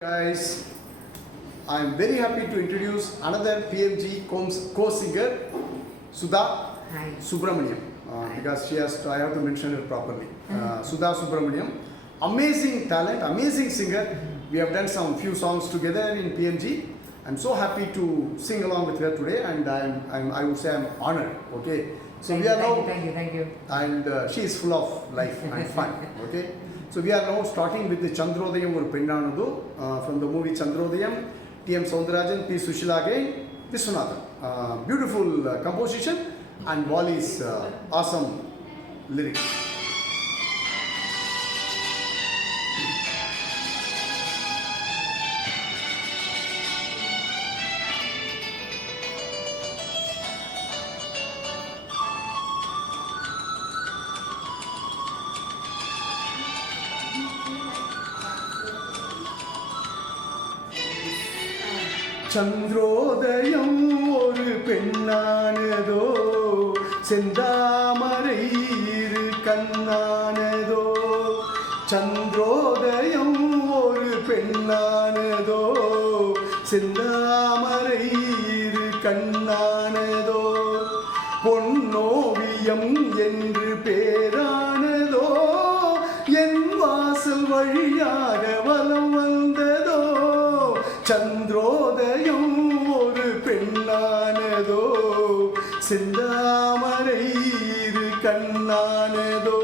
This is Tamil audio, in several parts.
Guys, I am very happy to introduce another PMG co-singer, Sudha Subramaniam, because I have to mention her properly. Sudha Subramaniam, amazing talent, amazing singer. We have done some few songs together in PMG. I'm so happy to sing along with her today, and I would say I'm honored. Okay, so thank you. And she is full of life and fun. Okay. So we are now starting with the Chandrodayam or Pendanaду from the movie Chandrodayam, T.M. Soundarajan, P. Sushila again, Viswanathan. Beautiful composition and Wally's awesome lyrics. சந்திரோதயம் ஒரு பெண்ணானதோ செந்தாமரை இரு கண்ணானதோ சந்திரோதயம் ஒரு பெண்ணானதோ செந்தாமரை இரு கண்ணானதோ பொன்னோவியம் என்று பேரானதோ என் வாசல் வழியாக வலம் வந்ததோ சந்திரோதயம் ஒரு பெண்ணானதோ செந்தாமரை இரு கண்ணானதோ.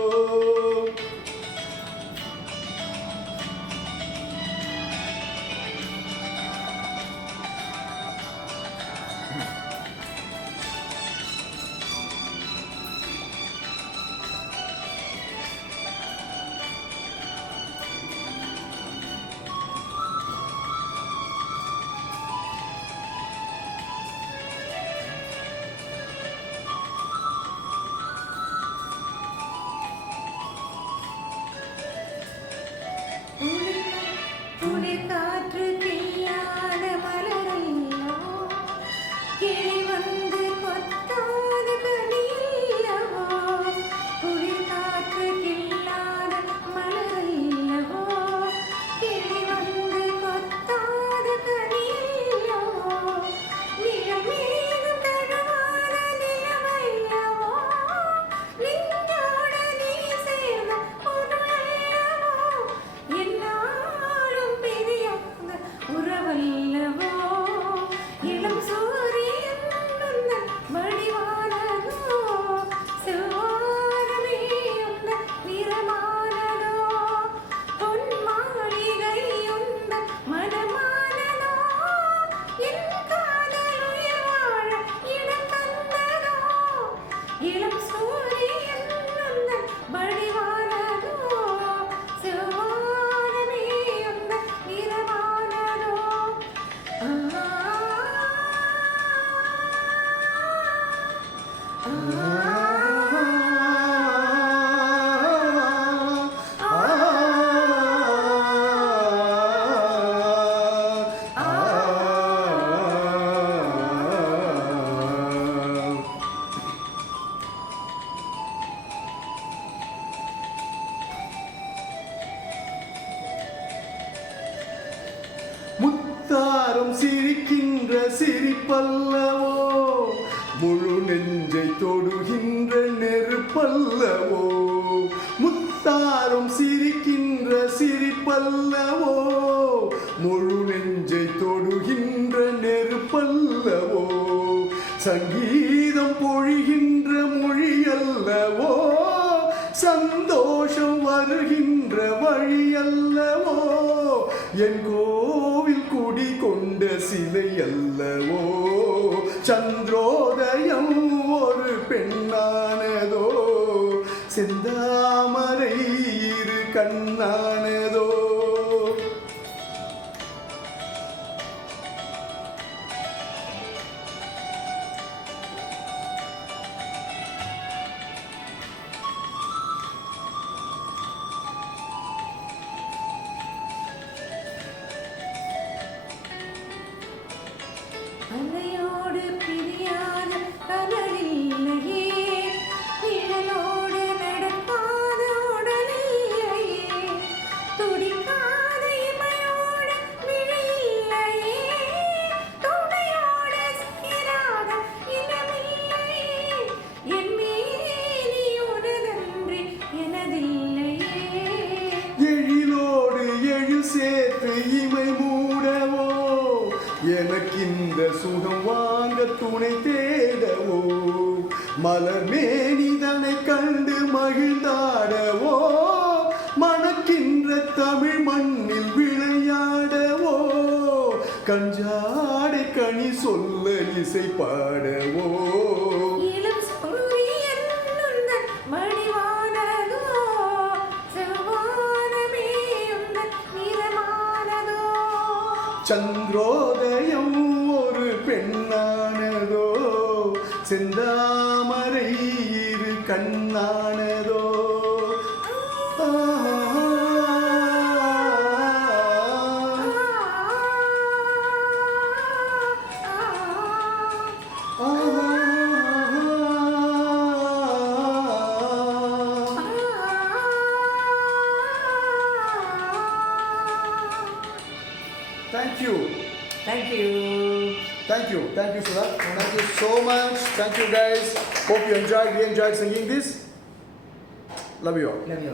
முத்தாரம் சிரிக்கின்ற சிரிப்பல்லவோ முழு நெஞ்சை தொடுகின்ற நெருப்பல்லவோ முத்தாரம் சிரிக்கின்ற சிரிப்பல்லவோ முழு நெஞ்சை தொடுகின்ற நெருப்பல்லவோ சங்கீதம் பொழிகின்ற மொழியல்லவோ சந்தோஷம் வருகின்ற வழியல்லவோ என் கோவில் குடி கொண்ட சிலை அல்லவோ சந்திரோதயம் ஒரு பெண்ணானதோ செந்தாமரை இரு கண்ணானதோ. அலையோடு பிரியாத கடலில்லையே நிழலோடு நடக்காத உடலில்லையே இமை மூடவோ எனக்கு இந்த சுகம் வாங்க துணை தேடவோ மலர் மேனிதனை கண்டு மகிழ்ந்தாடவோ மணக்கின்ற தமிழ் மண்ணில் விளையாடவோ கஞ்சாடை கனி சொல்ல இசை பாடவோ இளம் சூரியன் உந்தன் மடிவானதோ செவ்வானமே உந்தன் நிறமானதோ சந்திரோதயம் ஒரு பெண்ணானதோ செந்தாமரை இரு கண்ணானதோ Thank you. Thank you. Thank you. Thank you, Sudha. Thank you so much. Thank you, guys. Hope you enjoyed. We enjoyed singing this. Love you all. Love you.